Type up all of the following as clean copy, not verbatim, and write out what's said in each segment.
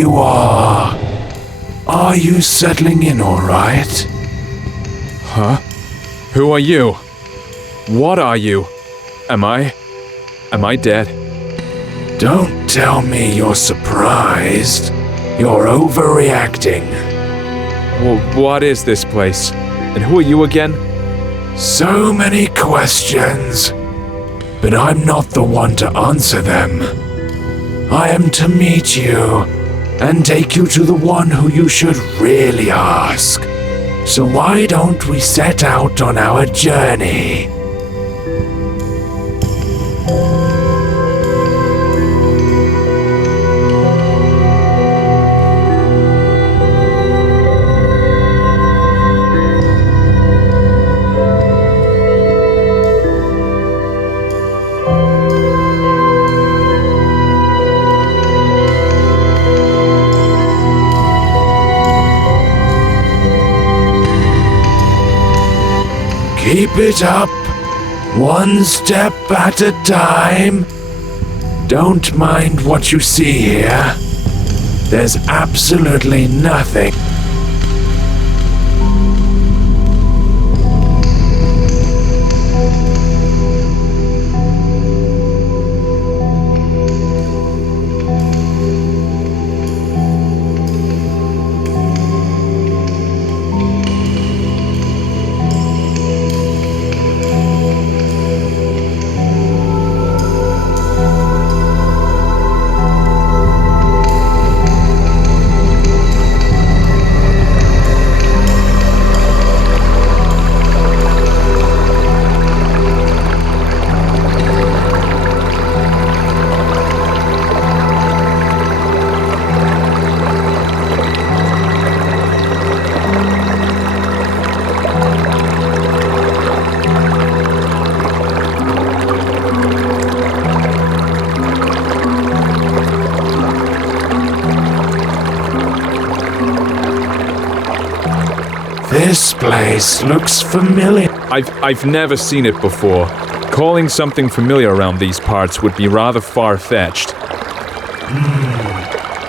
you are. Are you settling in all right? Huh? Who are you? What are you? Am I dead? Don't tell me you're surprised. You're overreacting. Well, what is this place? And who are you again? So many questions, but I'm not the one to answer them. I am to meet you and take you to the one who you should really ask. So why don't we set out on our journey? Keep it up, one step at a time. Don't mind what you see here. There's absolutely nothing. This place looks familiar. I've never seen it before. Calling something familiar around these parts would be rather far-fetched.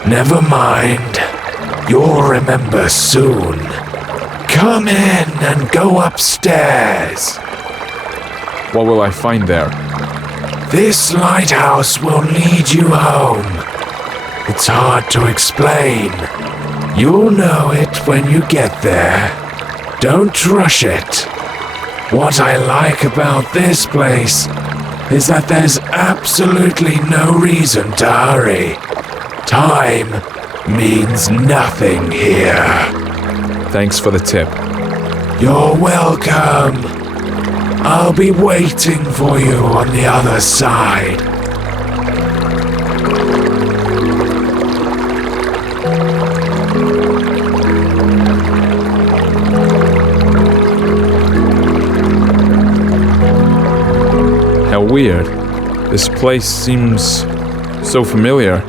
Never mind. You'll remember soon. Come in and go upstairs. What will I find there? This lighthouse will lead you home. It's hard to explain. You'll know it when you get there. Don't rush it. What I like about this place is that there's absolutely no reason to hurry. Time means nothing here. Thanks for the tip. You're welcome. I'll be waiting for you on the other side. How weird. This place seems so familiar.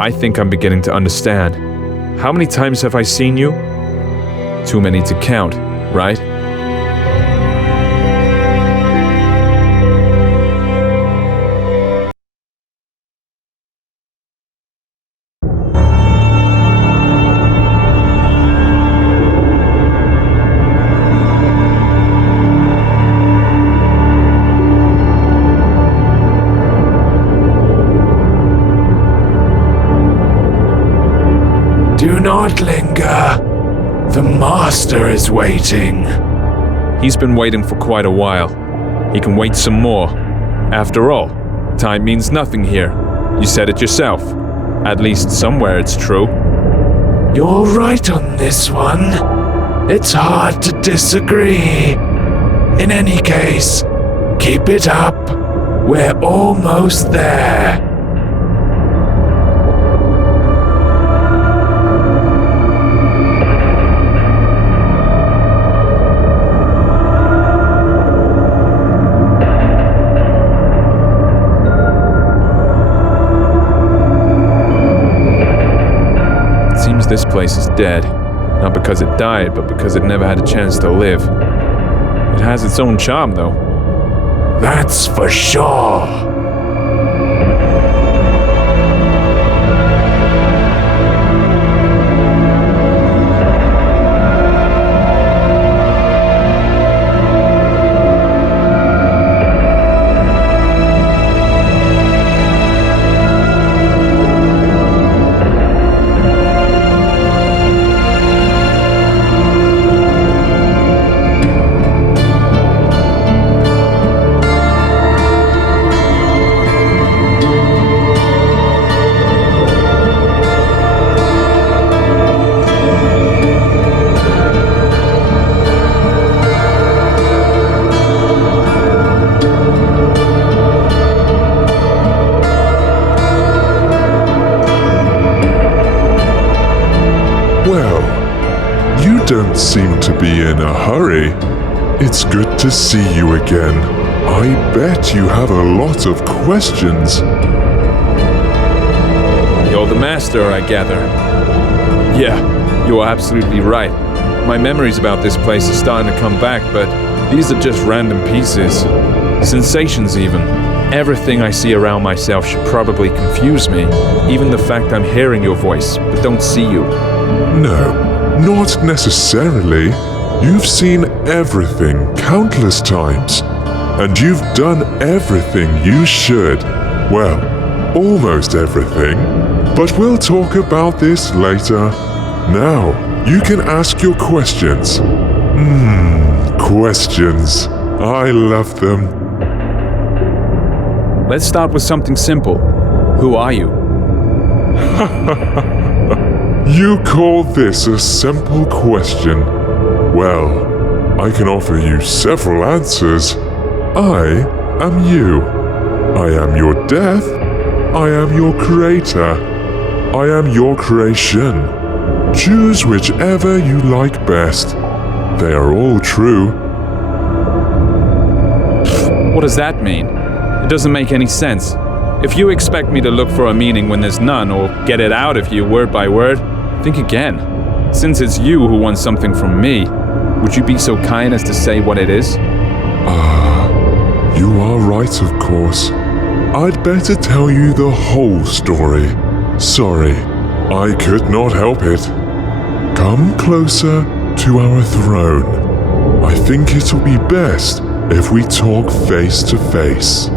I think I'm beginning to understand. How many times have I seen you? Too many to count, right? Do not linger. The master is waiting. He's been waiting for quite a while. He can wait some more. After all, time means nothing here. You said it yourself. At least somewhere it's true. You're right on this one. It's hard to disagree. In any case, keep it up. We're almost there. This place is dead. Not because it died, but because it never had a chance to live. It has its own charm, though. That's for sure. Don't seem to be in a hurry. It's good to see you again. I bet you have a lot of questions. You're the master, I gather. Yeah, you are absolutely right. My memories about this place are starting to come back, but these are just random pieces. Sensations even. Everything I see around myself should probably confuse me. Even the fact I'm hearing your voice, but don't see you. No. Not necessarily. You've seen everything countless times. And you've done everything you should. Well, almost everything. But we'll talk about this later. Now, you can ask your questions. Questions. I love them. Let's start with something simple. Who are you? You call this a simple question? Well, I can offer you several answers. I am you. I am your death. I am your creator. I am your creation. Choose whichever you like best. They are all true. What does that mean? It doesn't make any sense. If you expect me to look for a meaning when there's none, or get it out of you word by word, think again. Since it's you who wants something from me, would you be so kind as to say what it is? You are right, of course. I'd better tell you the whole story. Sorry, I could not help it. Come closer to our throne. I think it'll be best if we talk face to face.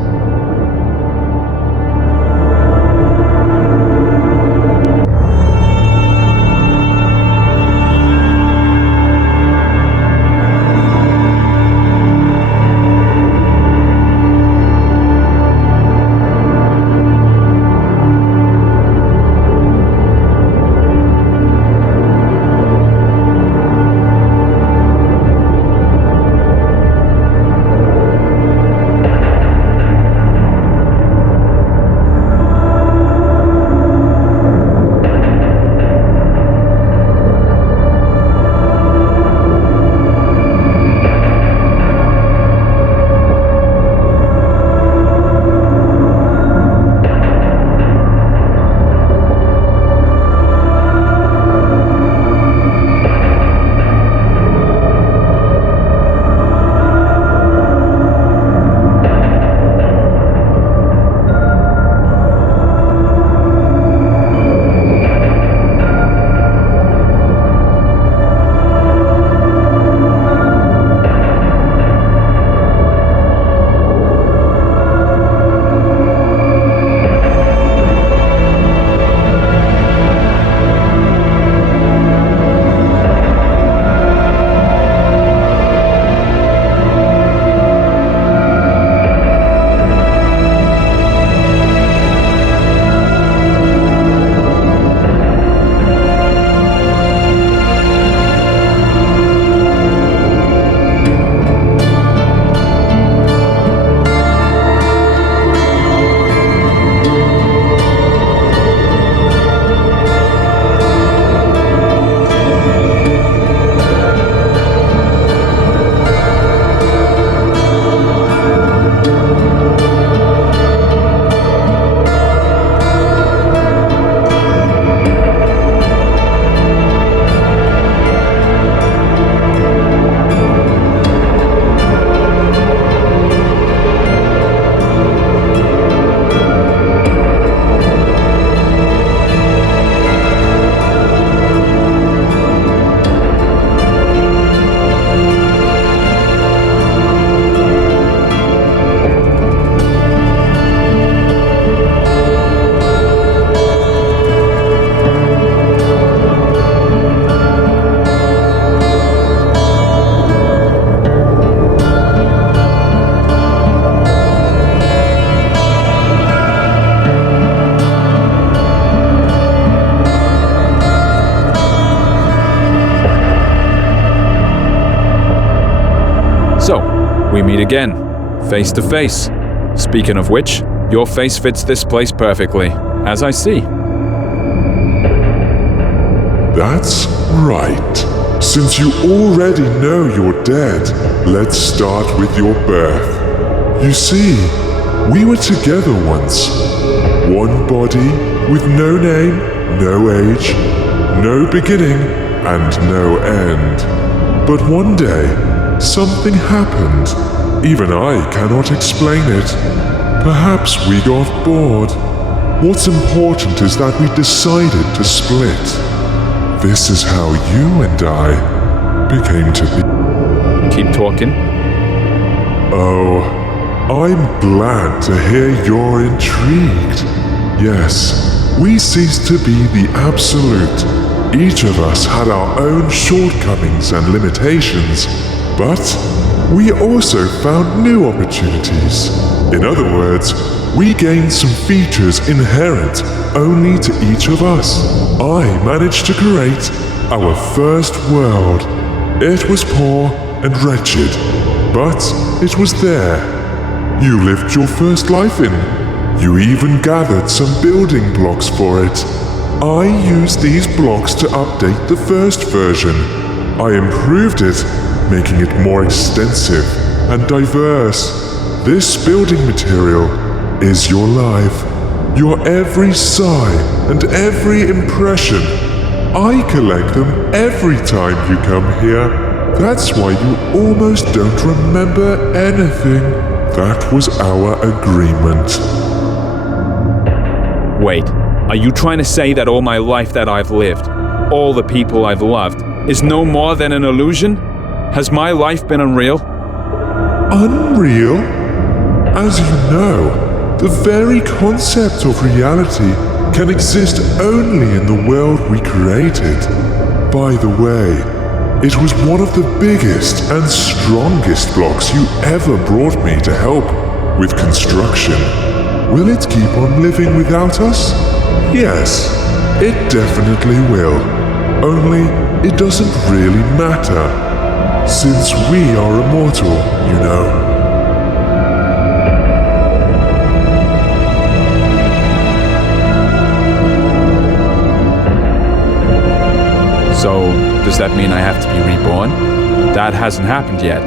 meet again, face to face. Speaking of which, your face fits this place perfectly, as I see. That's right. Since you already know you're dead, let's start with your birth. You see, we were together once. One body with no name, no age, no beginning, and no end. But one day, something happened. Even I cannot explain it. Perhaps we got bored. What's important is that we decided to split. This is how you and I became to be. Keep talking. Oh, I'm glad to hear you're intrigued. Yes, we ceased to be the absolute. Each of us had our own shortcomings and limitations, but we also found new opportunities. In other words, we gained some features inherent only to each of us. I managed to create our first world. It was poor and wretched, but it was there. You lived your first life in. You even gathered some building blocks for it. I used these blocks to update the first version. I improved it, making it more extensive and diverse. This building material is your life, your every sigh and every impression. I collect them every time you come here. That's why you almost don't remember anything. That was our agreement. Wait, are you trying to say that all my life that I've lived, all the people I've loved, is no more than an illusion? Has my life been unreal? Unreal? As you know, the very concept of reality can exist only in the world we created. By the way, it was one of the biggest and strongest blocks you ever brought me to help with construction. Will it keep on living without us? Yes, it definitely will. Only it doesn't really matter, since we are immortal, you know. So, does that mean I have to be reborn? That hasn't happened yet.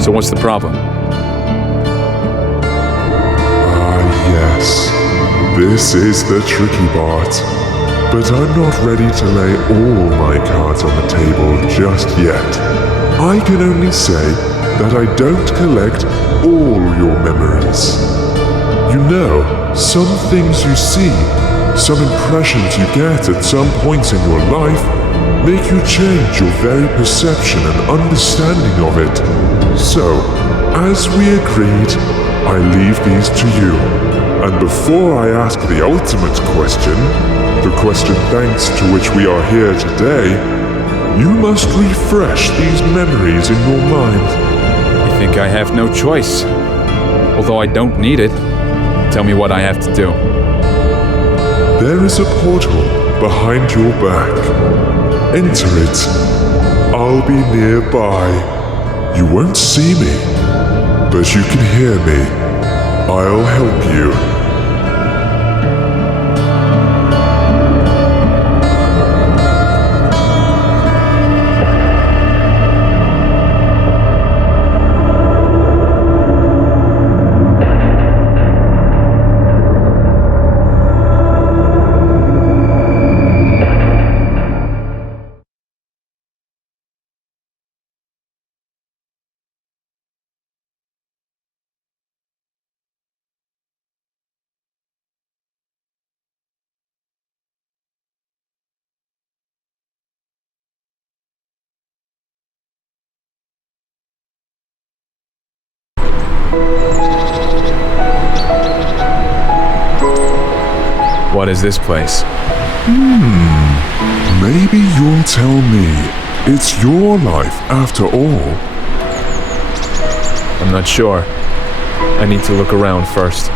So what's the problem? Yes, this is the tricky part. But I'm not ready to lay all my cards on the table just yet. I can only say that I don't collect all your memories. You know, some things you see, some impressions you get at some points in your life make you change your very perception and understanding of it. So, as we agreed, I leave these to you. And before I ask the ultimate question, the question thanks to which we are here today, you must refresh these memories in your mind. I think I have no choice. Although I don't need it. Tell me what I have to do. There is a portal behind your back. Enter it. I'll be nearby. You won't see me, but you can hear me. I'll help you. What is this place? Maybe you'll tell me. It's your life after all. I'm not sure. I need to look around first.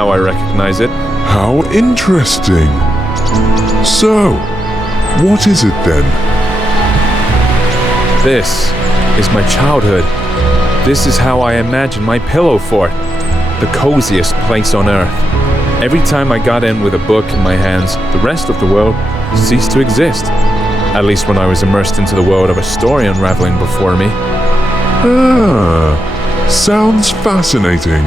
now I recognize it. How interesting. So, what is it then? This is my childhood. This is how I imagine my pillow fort, the coziest place on earth. Every time I got in with a book in my hands, the rest of the world ceased to exist. At least when I was immersed into the world of a story unraveling before me. Ah, sounds fascinating.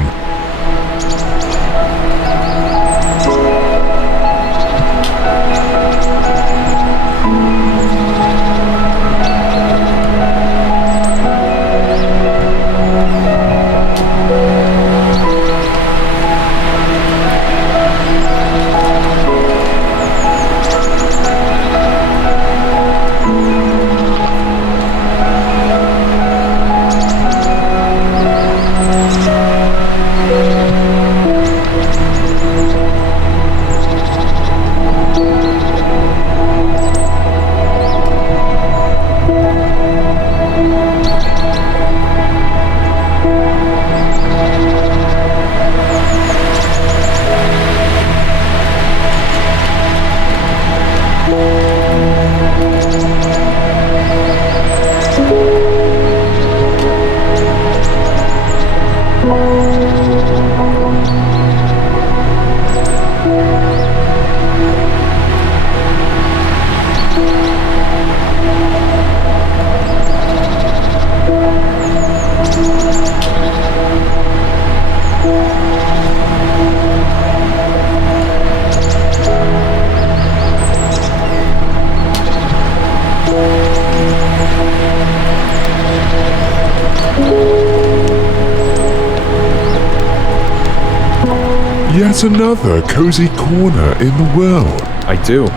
Yet another cozy corner in the world. I do.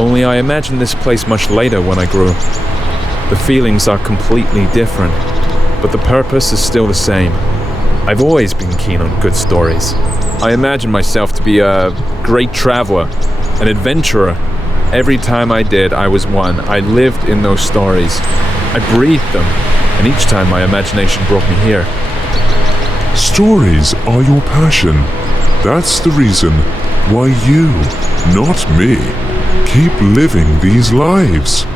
Only I imagine this place much later when I grew. The feelings are completely different, but the purpose is still the same. I've always been keen on good stories. I imagine myself to be a great traveler, an adventurer. Every time I did, I was one. I lived in those stories. I breathed them, and each time my imagination brought me here. Stories are your passion. That's the reason why you, not me, keep living these lives.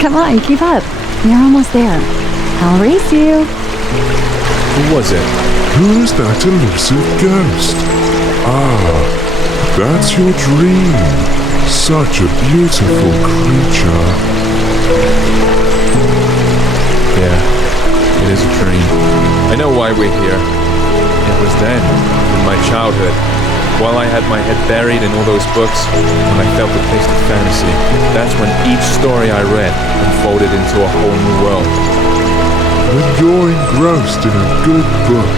Come on, keep up. You're almost there. I'll race you. Who was it? Who's that elusive ghost? Ah, that's your dream. Such a beautiful creature. Yeah, it is a dream. I know why we're here. It was then, in my childhood, while I had my head buried in all those books, when I felt the taste of fantasy. That's when each story I read unfolded into a whole new world. When you're engrossed in a good book,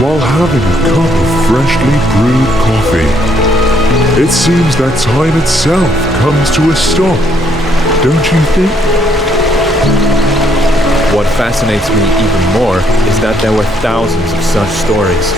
while having a cup of freshly brewed coffee, it seems that time itself comes to a stop don't you think? What fascinates me even more is that there were thousands of such stories.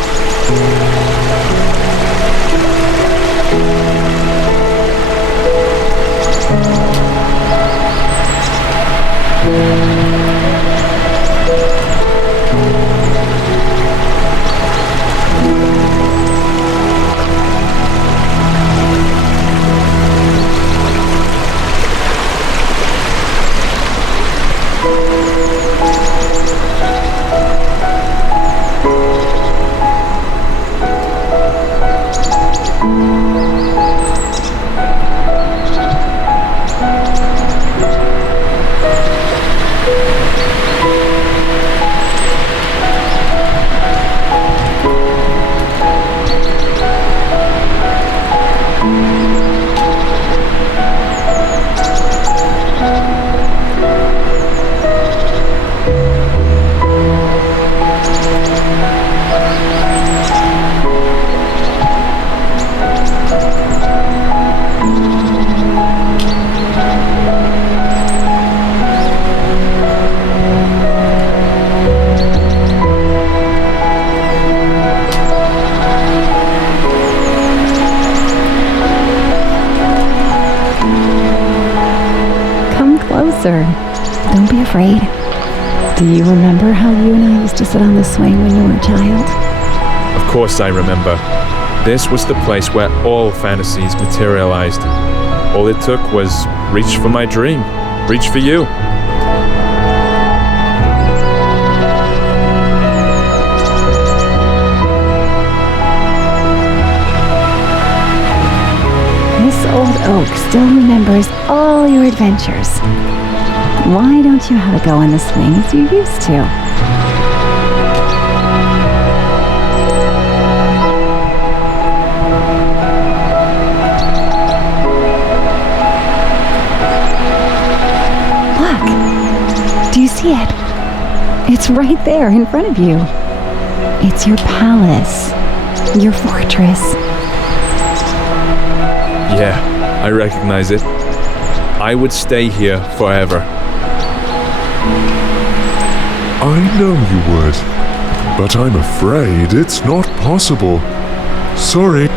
Closer. Don't be afraid. Do you remember how you and I used to sit on the swing when you were a child? Of course I remember. This was the place where all fantasies materialized. All it took was reach for my dream. Reach for you. This old oak still remembers all your adventures. Why don't you have a go on the swing as you used to? Look! Do you see it? It's right there in front of you. It's your palace, your fortress. Yeah, I recognize it. I would stay here forever. I know you would, but I'm afraid it's not possible. Sorry.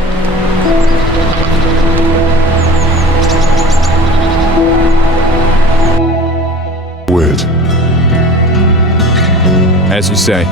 Would. As you say.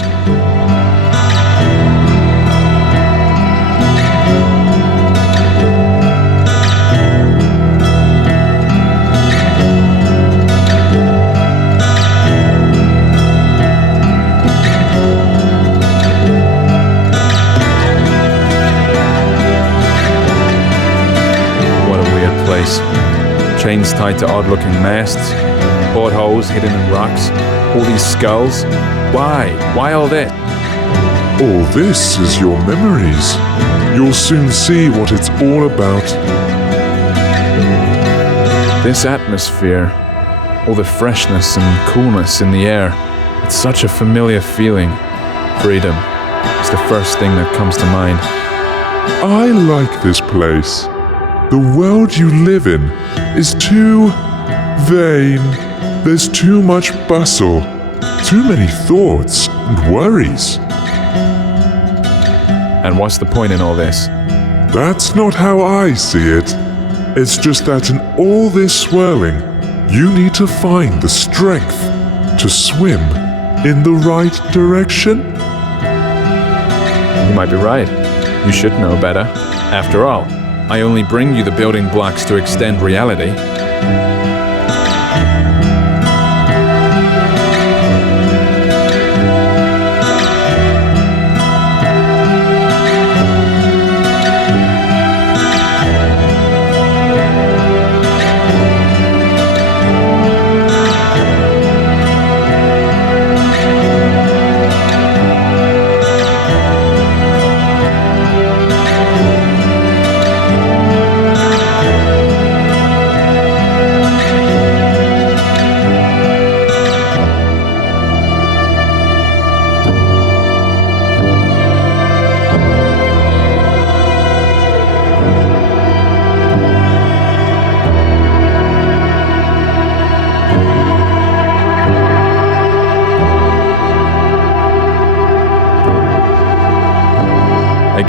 Chains tied to odd-looking masts, portholes hidden in rocks, all these skulls. Why? Why all that? All this is your memories. You'll soon see what it's all about. This atmosphere, all the freshness and coolness in the air, it's such a familiar feeling. Freedom is the first thing that comes to mind. I like this place. The world you live in is too vain. There's too much bustle, too many thoughts and worries. And what's the point in all this? That's not how I see it. It's just that in all this swirling, you need to find the strength to swim in the right direction. You might be right. You should know better. After all, I only bring you the building blocks to extend reality.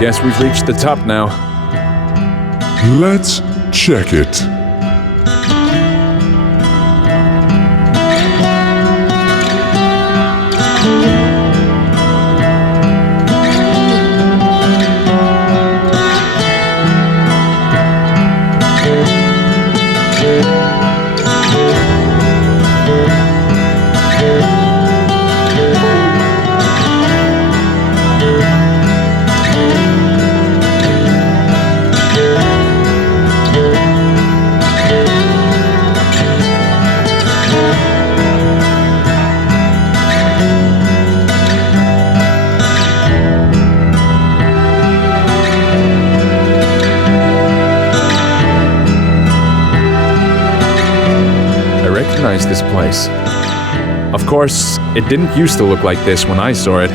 guess we've reached the top now. Let's check it. This place. Of course, it didn't used to look like this when I saw it,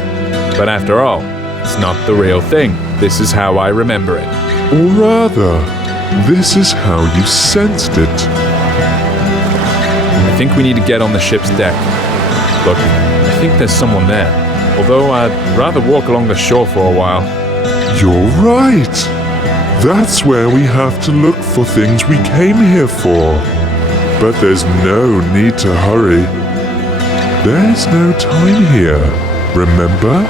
but after all, it's not the real thing. This is how I remember it. Or rather, this is how you sensed it. I think we need to get on the ship's deck. Look, I think there's someone there, although I'd rather walk along the shore for a while. You're right. That's where we have to look for things we came here for. But there's no need to hurry. There's no time here, remember?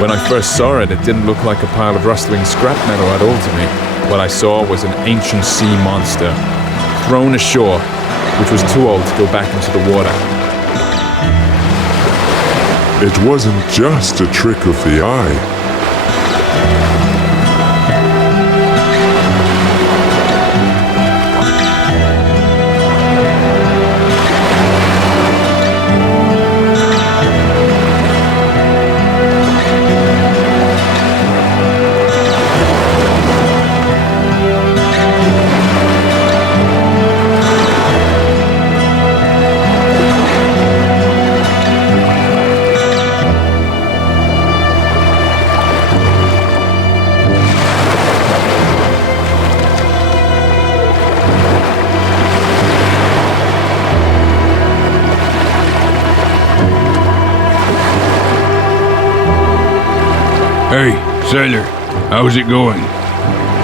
When I first saw it, it didn't look like a pile of rustling scrap metal at all to me. What I saw was an ancient sea monster, thrown ashore, which was too old to go back into the water. It wasn't just a trick of the eye. Hey, sailor, how's it going?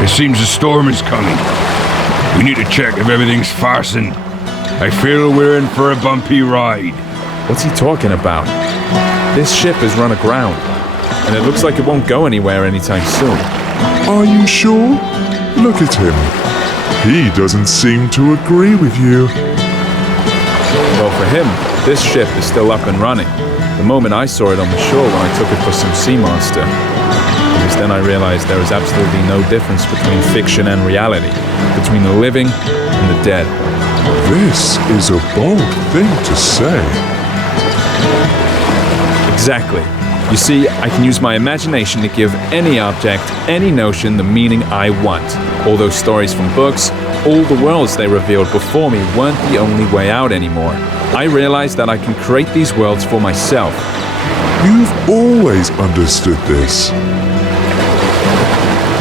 It seems a storm is coming. We need to check if everything's fastened. I feel we're in for a bumpy ride. What's he talking about? This ship is run aground, and it looks like it won't go anywhere anytime soon. Are you sure? Look at him. He doesn't seem to agree with you. Well, for him, this ship is still up and running. The moment I saw it on the shore when I took it for some sea monster. It was then I realized there is absolutely no difference between fiction and reality, between the living and the dead. This is a bold thing to say. Exactly. You see, I can use my imagination to give any object, any notion the meaning I want. All those stories from books, all the worlds they revealed before me weren't the only way out anymore. I realized that I can create these worlds for myself. You've always understood this.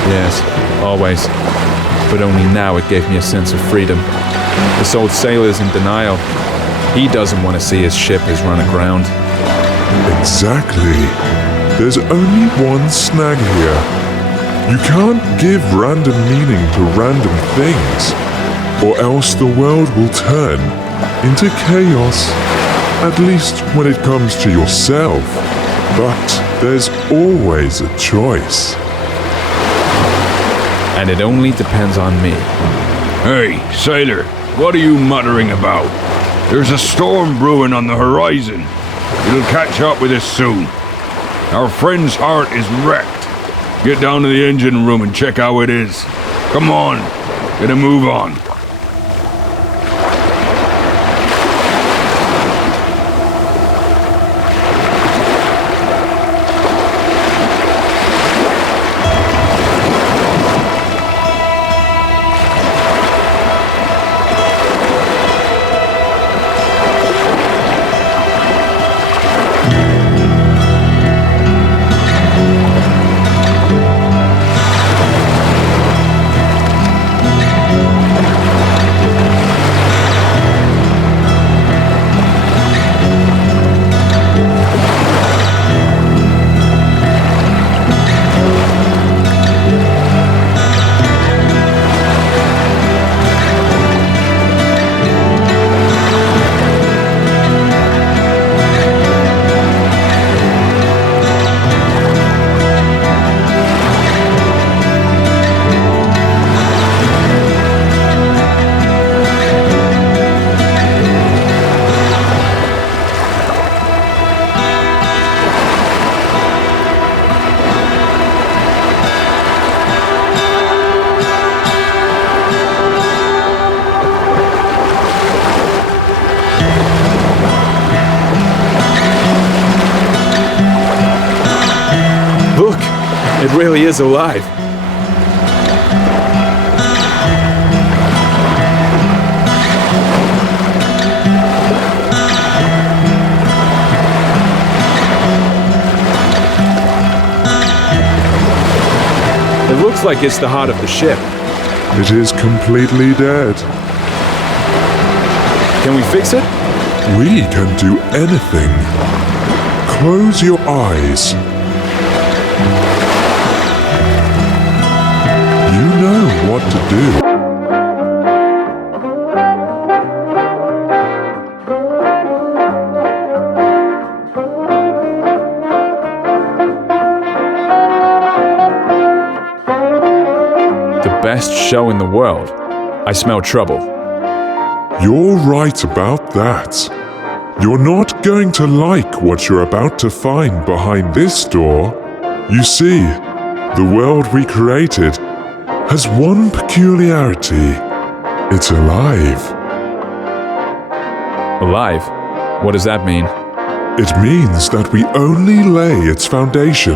Yes, always. But only now it gave me a sense of freedom. This old sailor's in denial. He doesn't want to see his ship is run aground. Exactly. There's only one snag here. You can't give random meaning to random things, or else the world will turn into chaos. At least when it comes to yourself. But there's always a choice. And it only depends on me. Hey, sailor, what are you muttering about? There's a storm brewing on the horizon. It'll catch up with us soon. Our friend's heart is wrecked. Get down to the engine room and check how it is. Come on, get a move on. It really is alive. It looks like it's the heart of the ship. It is completely dead. Can we fix it? We can do anything. Close your eyes. You know what to do. The best show in the world. I smell trouble. You're right about that. You're not going to like what you're about to find behind this door. You see, the world we created has one peculiarity. It's alive. Alive? What does that mean? It means that we only lay its foundation,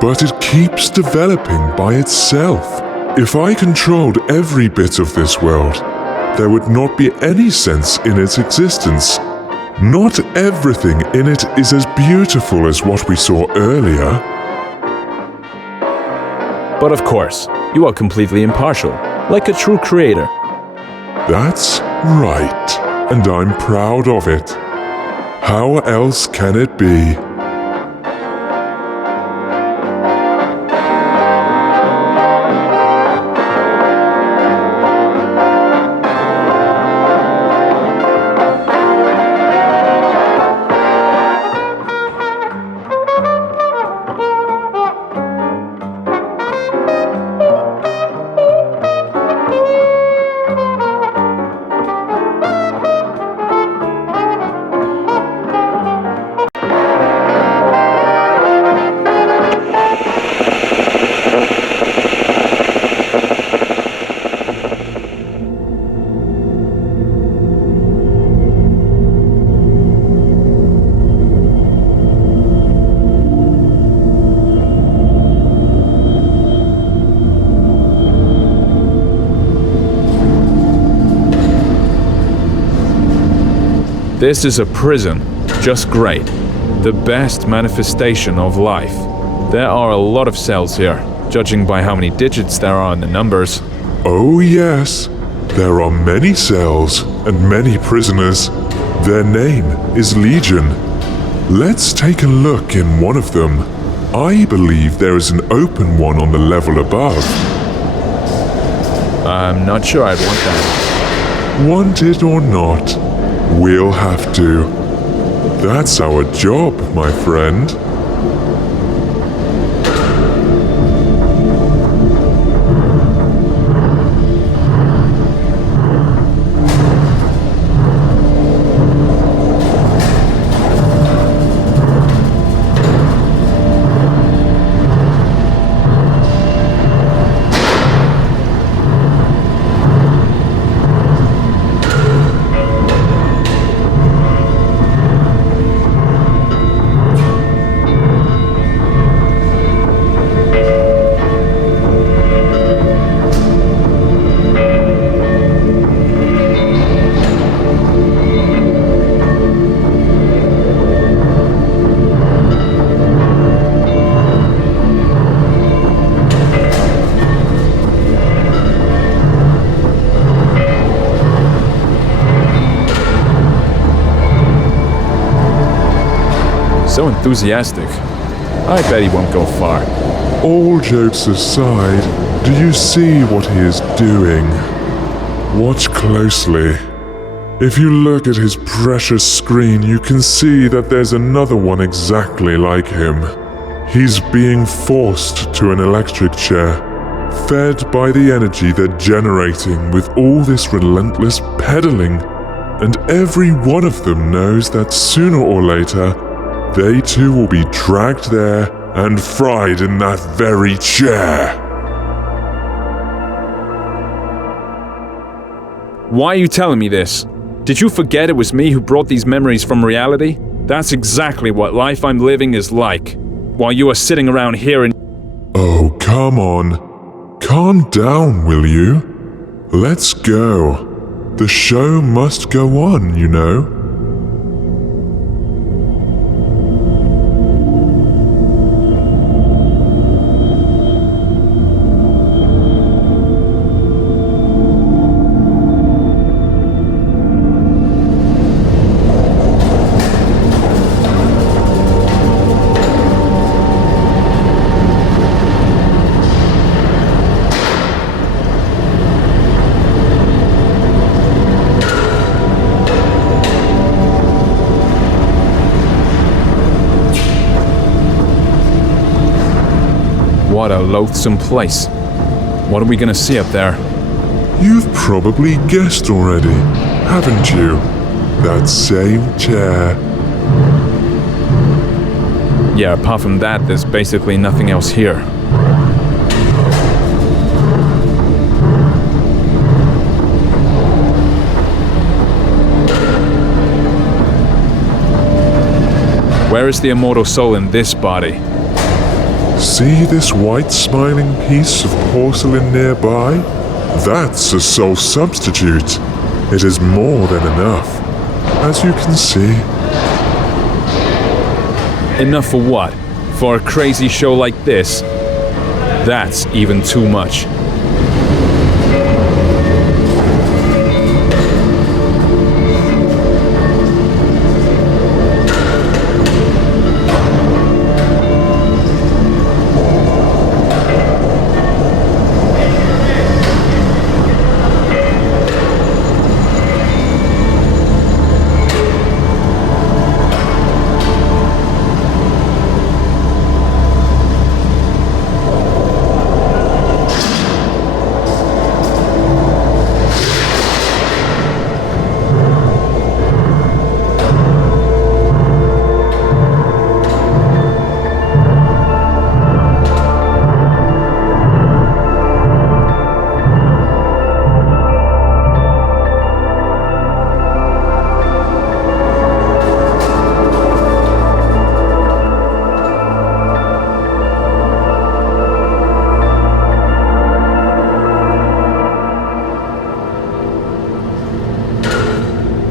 but it keeps developing by itself. If I controlled every bit of this world, there would not be any sense in its existence. Not everything in it is as beautiful as what we saw earlier. But of course, you are completely impartial, like a true creator. That's right, and I'm proud of it. How else can it be? This is a prison. Just great. The best manifestation of life. There are a lot of cells here, judging by how many digits there are in the numbers. Oh yes, there are many cells and many prisoners. Their name is Legion. Let's take a look in one of them. I believe there is an open one on the level above. I'm not sure I'd want that. Want it or not, we'll have to. That's our job, my friend. So enthusiastic. I bet he won't go far. All jokes aside, do you see what he is doing? Watch closely. If you look at his precious screen, you can see that there's another one exactly like him. He's being forced to an electric chair, fed by the energy they're generating with all this relentless pedaling. And every one of them knows that sooner or later, they too will be dragged there and fried in that very chair. Why are you telling me this? Did you forget it was me who brought these memories from reality? That's exactly what life I'm living is like. While you are sitting around here and... Oh, come on. Calm down, will you? Let's go. The show must go on, you know. What a loathsome place. What are we gonna see up there? You've probably guessed already, haven't you? That same chair. Yeah, apart from that, there's basically nothing else here. Where is the immortal soul in this body? See this white smiling piece of porcelain nearby? That's a soul substitute. It is more than enough, as you can see. Enough for what? For a crazy show like this? That's even too much.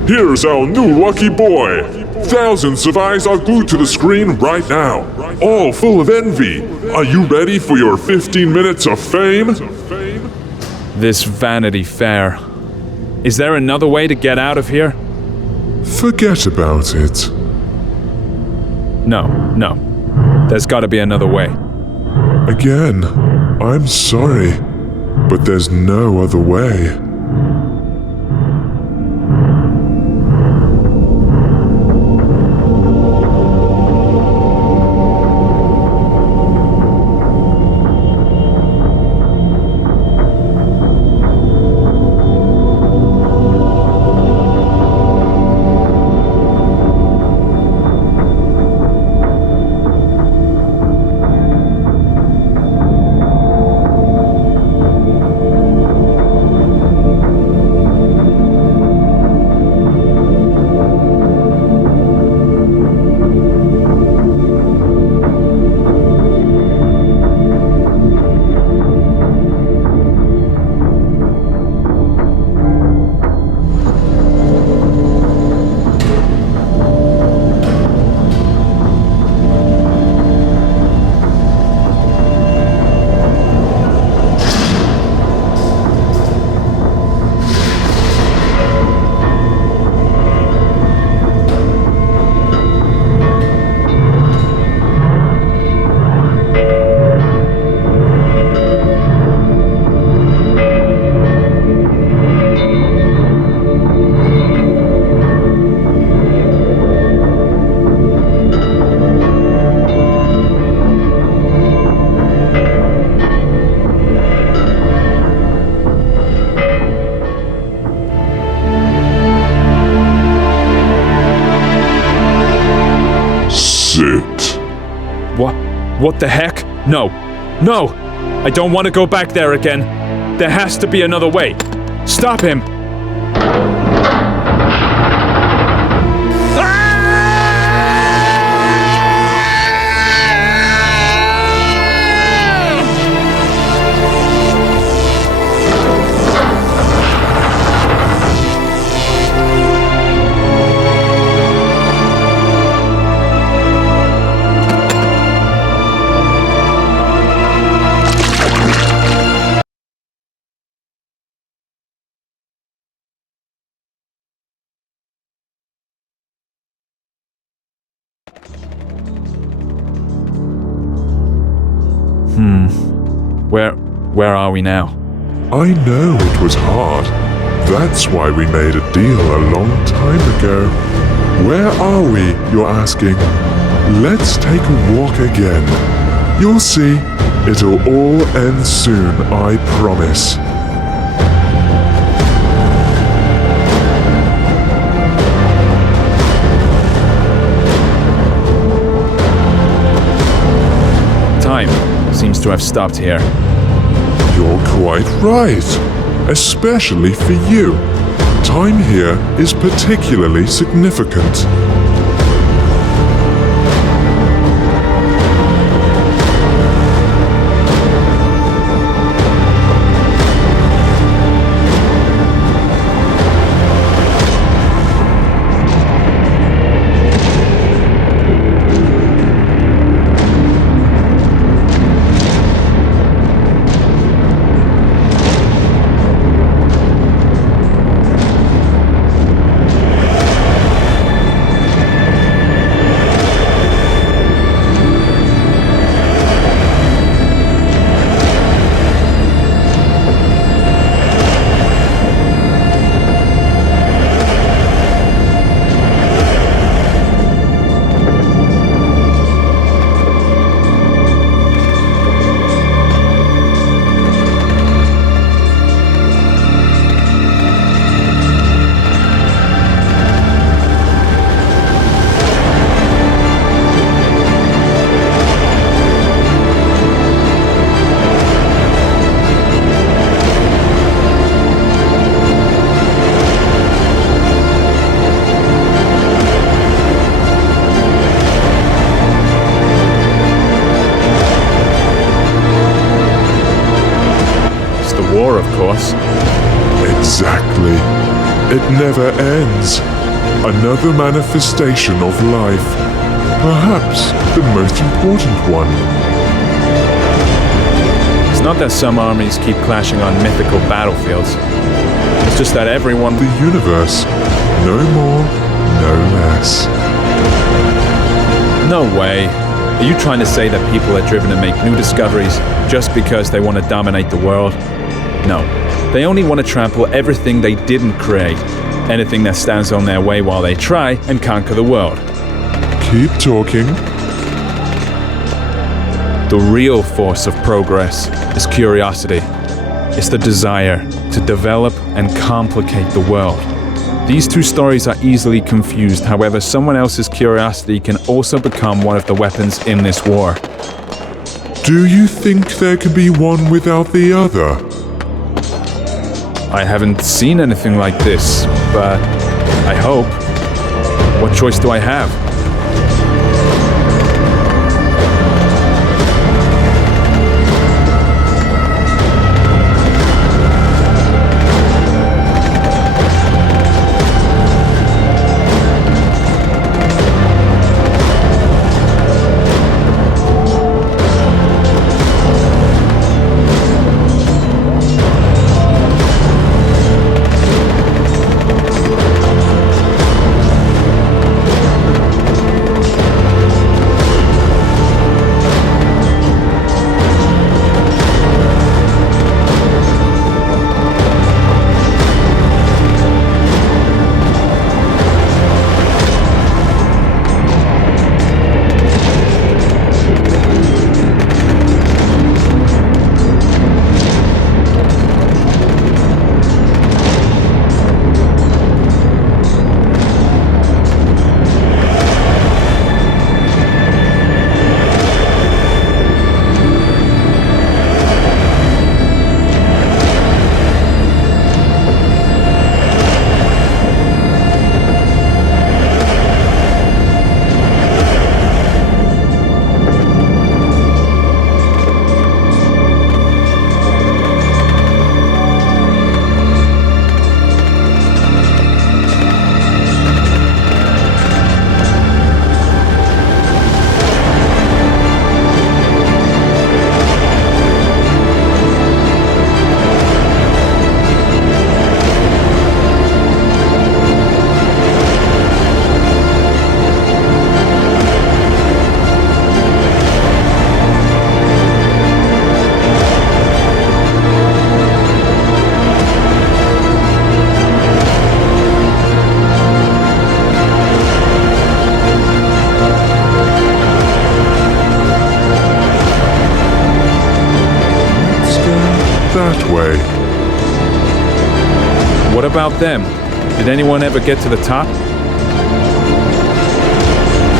Here's our new lucky boy. Thousands of eyes are glued to the screen right now, all full of envy. Are you ready for your 15 minutes of fame? This Vanity Fair. Is there another way to get out of here? Forget about it. No. There's gotta be another way. Again, I'm sorry, but there's no other way. Sit. What the heck? No! I don't want to go back there again. There has to be another way. Stop him! Where are we now? I know it was hard. That's why we made a deal a long time ago. Where are we, you're asking? Let's take a walk again. You'll see, it'll all end soon, I promise. Time seems to have stopped here. You're quite right, especially for you. Time here is particularly significant. It never ends. Another manifestation of life. Perhaps the most important one. It's not that some armies keep clashing on mythical battlefields. It's just that everyone... The universe. No more, no less. No way. Are you trying to say that people are driven to make new discoveries just because they want to dominate the world? No. They only want to trample everything they didn't create. Anything that stands on their way while they try and conquer the world. Keep talking. The real force of progress is curiosity. It's the desire to develop and complicate the world. These two stories are easily confused, however, someone else's curiosity can also become one of the weapons in this war. Do you think there can be one without the other? I haven't seen anything like this, but I hope. What choice do I have? That way. What about them? Did anyone ever get to the top?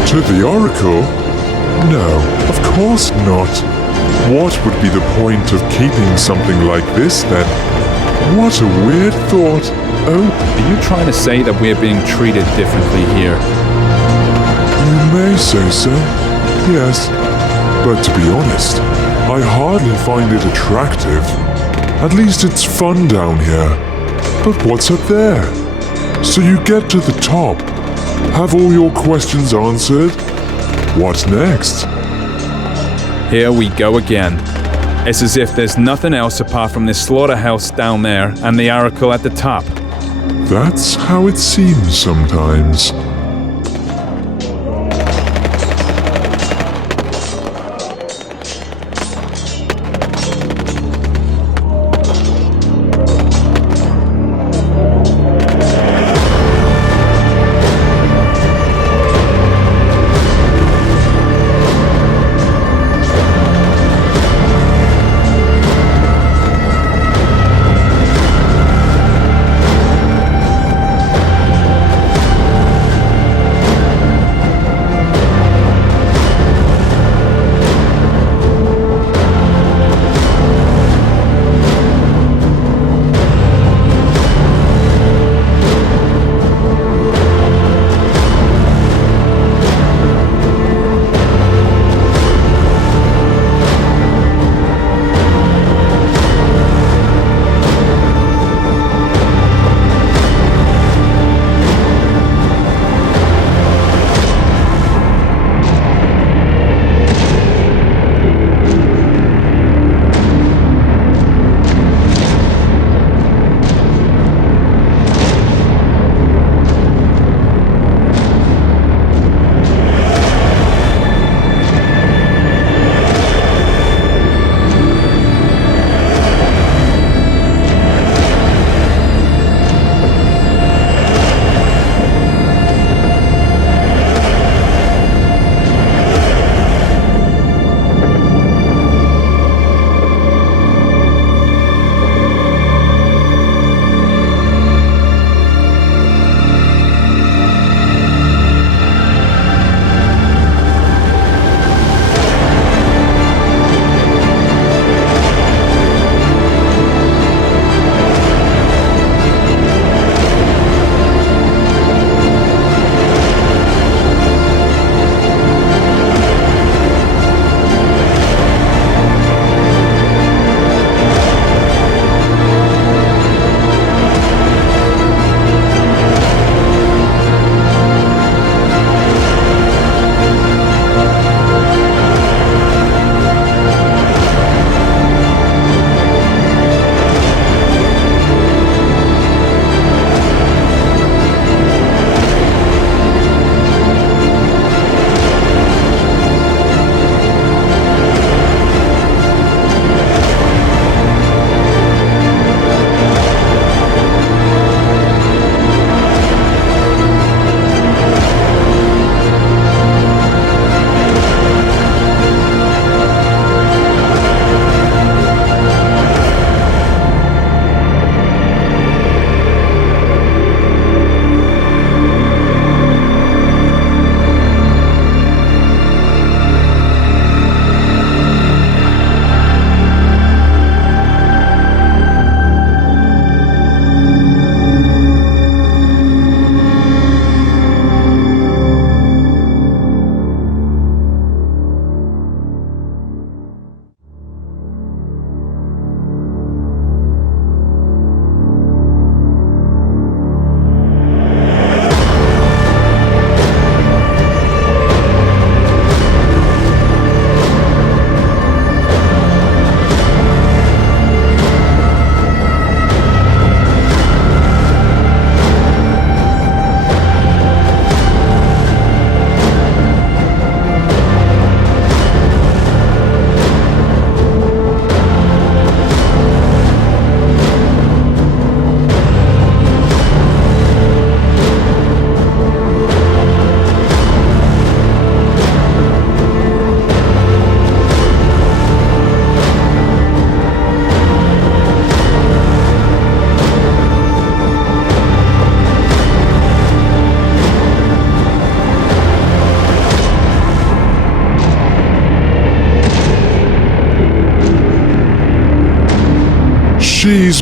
To the Oracle? No, of course not. What would be the point of keeping something like this then? What a weird thought. Oh, Are you trying to say that we're being treated differently here? you may say so. Yes. But to be honest, I hardly find it attractive. At least it's fun down here. But what's up there? So you get to the top. Have all your questions answered? What next? Here we go again. It's as if there's nothing else apart from this slaughterhouse down there and the oracle at the top. That's how it seems sometimes.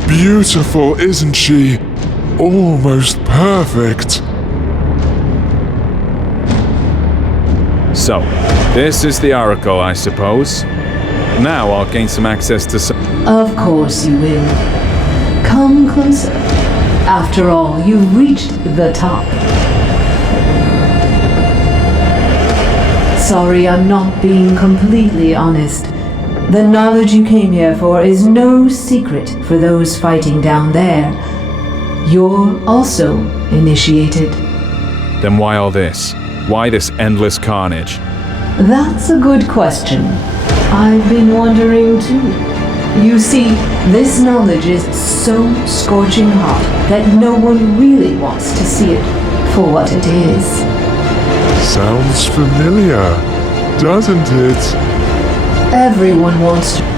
beautiful, isn't she? Almost perfect. So, this is the Oracle, I suppose. Now I'll gain some access to some... Of course you will. Come closer. After all, you've reached the top. Sorry, I'm not being completely honest. The knowledge you came here for is no secret for those fighting down there. You're also initiated. Then why all this? Why this endless carnage? That's a good question. I've been wondering too. You see, this knowledge is so scorching hot that no one really wants to see it for what it is. Sounds familiar, doesn't it? Everyone wants to.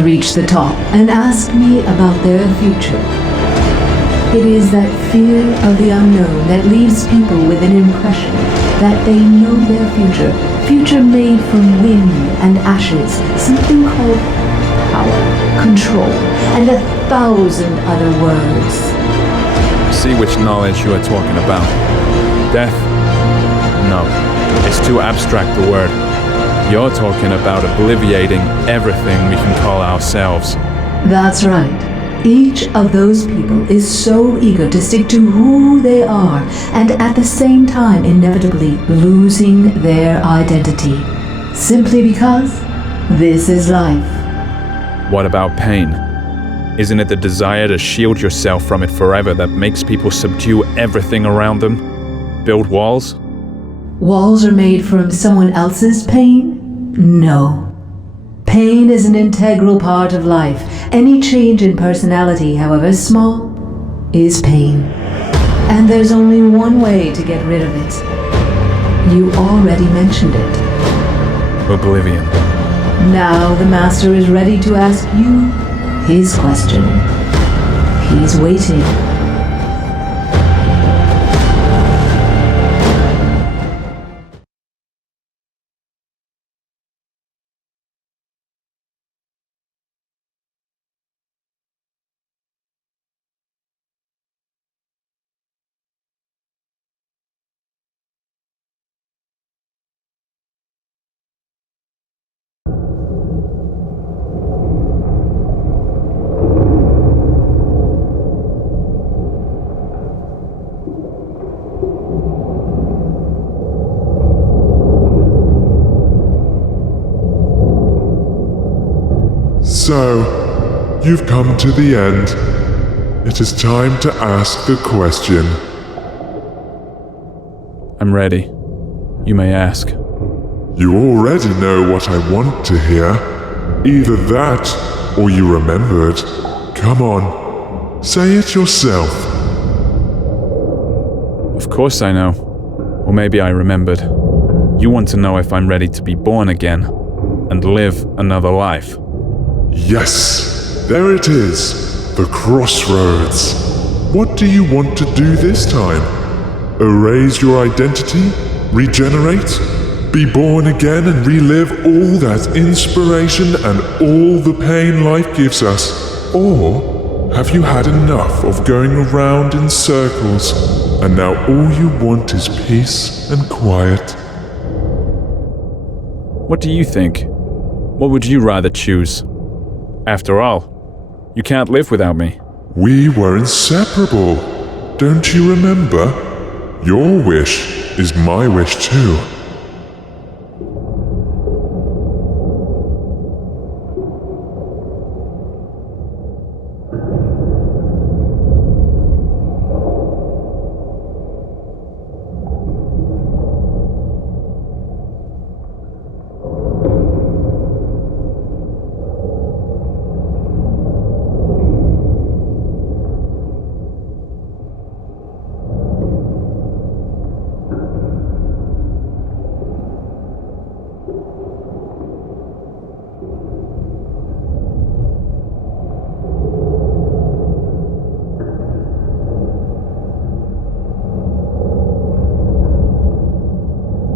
Reach the top and ask me about their future. It is that fear of the unknown that leaves people with an impression that they know their future made from wind and ashes, something called power, control, and 1,000 other words. See which knowledge you are talking about. Death? No, it's too abstract a word. You're talking about obliviating everything we can call ourselves. That's right. Each of those people is so eager to stick to who they are and at the same time inevitably losing their identity. Simply because this is life. What about pain? Isn't it the desire to shield yourself from it forever that makes people subdue everything around them? Build walls? Walls are made from someone else's pain? No. Pain is an integral part of life. Any change in personality, however small, is pain. And there's only one way to get rid of it. You already mentioned it. Oblivion. Now the Master is ready to ask you his question. He's waiting. So, you've come to the end. It is time to ask the question. I'm ready. You may ask. You already know what I want to hear. Either that, or you remembered. Come on, say it yourself. Of course I know. Or maybe I remembered. You want to know if I'm ready to be born again and live another life. Yes, there it is. The crossroads. What do you want to do this time? Erase your identity? Regenerate? Be born again and relive all that inspiration and all the pain life gives us? Or have you had enough of going around in circles and now all you want is peace and quiet? What do you think? What would you rather choose? After all, you can't live without me. We were inseparable. Don't you remember? Your wish is my wish too.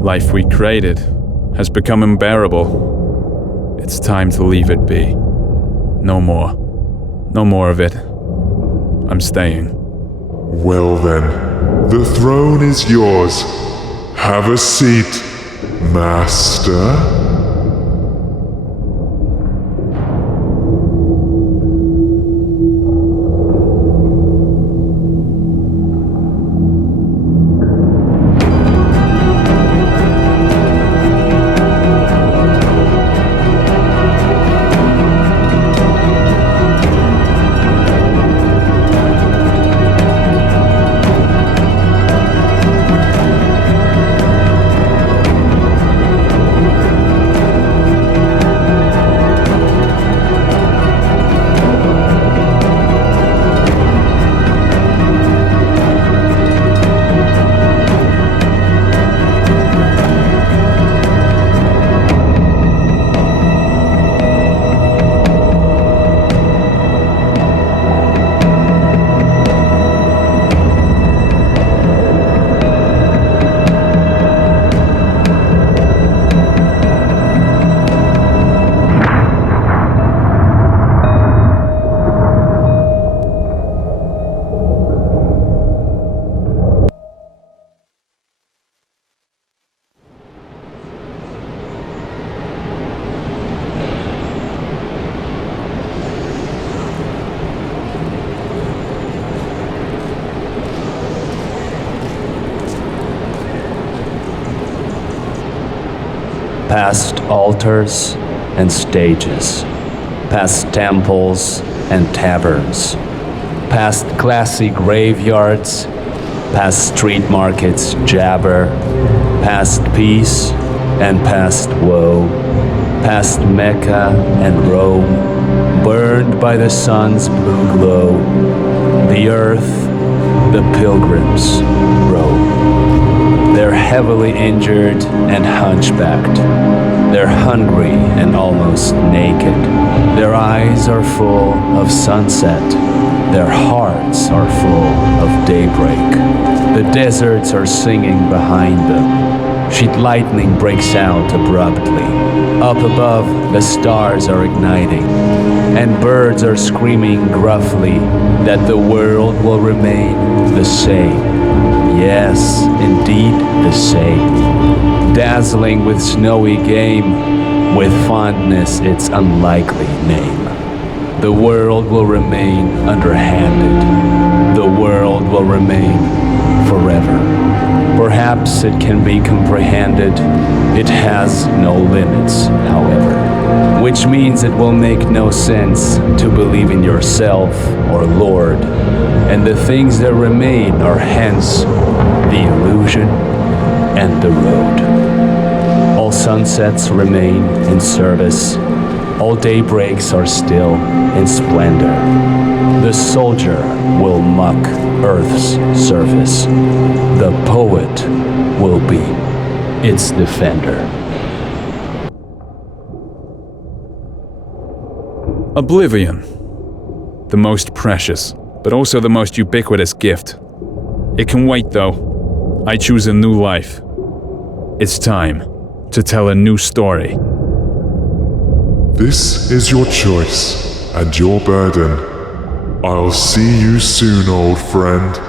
life we created has become unbearable. It's time to leave it be. No more. No more of it. I'm staying. Well then, the throne is yours. Have a seat, Master. Past altars and stages, past temples and taverns, past classy graveyards, past street markets jabber, past peace and past woe, past Mecca and Rome, burned by the sun's blue glow. The earth, the pilgrims roam. They're heavily injured and hunchbacked. They're hungry and almost naked. Their eyes are full of sunset. Their hearts are full of daybreak. The deserts are singing behind them. Sheet lightning breaks out abruptly. Up above, the stars are igniting, and birds are screaming gruffly that the world will remain the same. Yes, indeed the same. Dazzling with snowy game, with fondness its unlikely name. The world will remain underhanded. The world will remain forever. Perhaps it can be comprehended. It has no limits, however, which means it will make no sense to believe in yourself or Lord, and the things that remain are hence the illusion and the road. All sunsets remain in service. All daybreaks are still in splendor. The soldier will mock Earth's surface. The poet will be its defender. Oblivion. The most precious, but also the most ubiquitous gift. It can wait though. I choose a new life. It's time to tell a new story. This is your choice and your burden. I'll see you soon, old friend.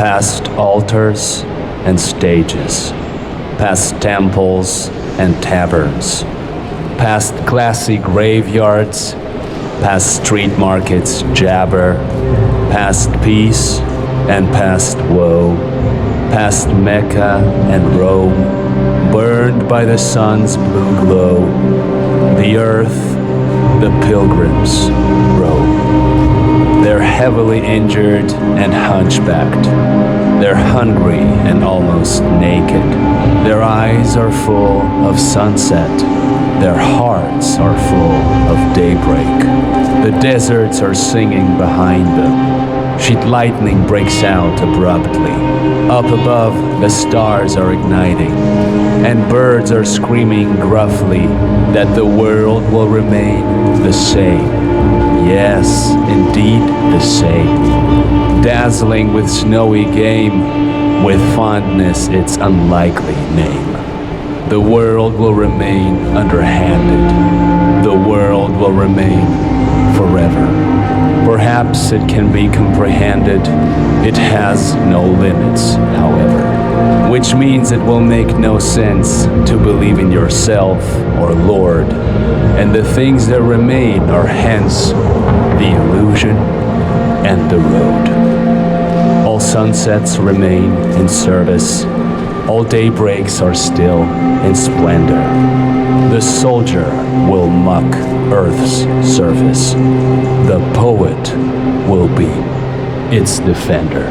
past altars and stages, past temples and taverns, past classy graveyards, past street markets jabber, past peace and past woe, past Mecca and Rome, burned by the sun's blue glow. The earth, the pilgrims roam. They're heavily injured and hunchbacked. They're hungry and almost naked. Their eyes are full of sunset. Their hearts are full of daybreak. The deserts are singing behind them. Sheet lightning breaks out abruptly. Up above, the stars are igniting, and birds are screaming gruffly that the world will remain the same. Yes, indeed the same. Dazzling with snowy game, with fondness its unlikely name. The world will remain underhanded. The world will remain forever. Perhaps it can be comprehended. It has no limits, however, which means it will make no sense to believe in yourself or Lord, and the things that remain are hence the illusion and the road. All sunsets remain in service. All daybreaks are still in splendor. The soldier will mock Earth's surface. The poet will be its defender.